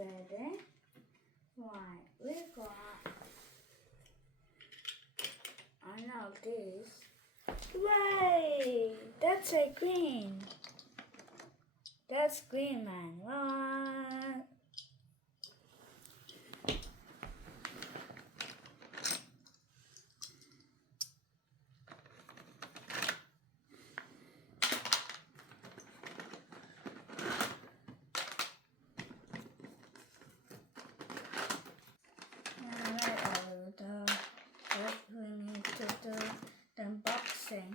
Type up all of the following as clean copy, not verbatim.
ready. Right, we got. I know this. Wait, that's a green. That's green, man. What? What we need to do the unboxing.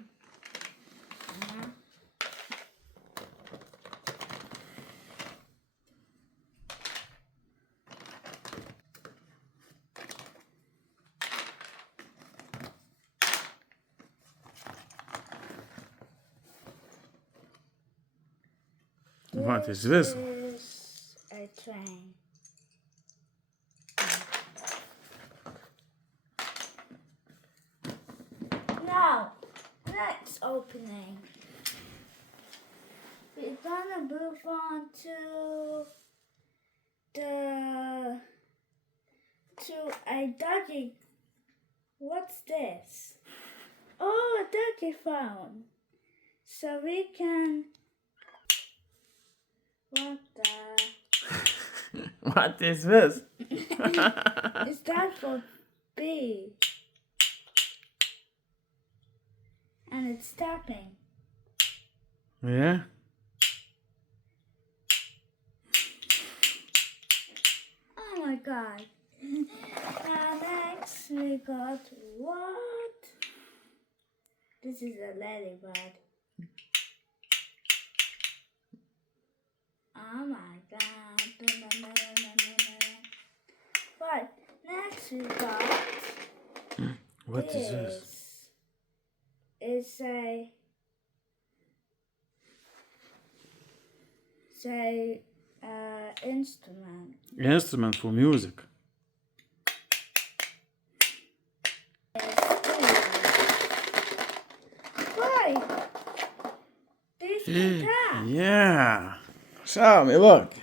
What is this? This is a train. Now, next opening. We're gonna move on to a doggy. What's this? Oh, a doggy phone. So we can. What the? What is this? Is that for B? And it's tapping. Yeah? Oh my god. Now next we got what? This is a ladybird. Oh my god. But next we got What is this? It's a instrument. Instrument for music. Why? This guitar. Yeah. Show me, look.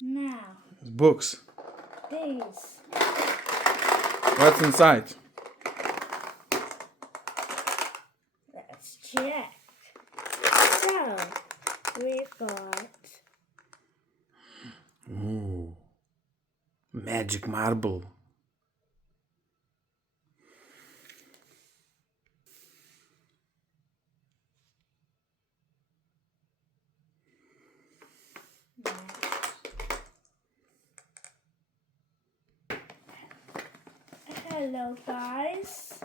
Now, It's books. these. What's inside? Let's check. So, we got Ooh. Magic marble. Hello guys.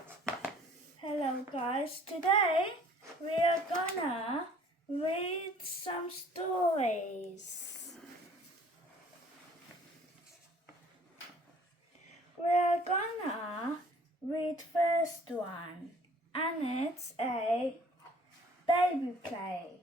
Hello guys. Today we are gonna read some stories. We are gonna read first one, and it's a baby play.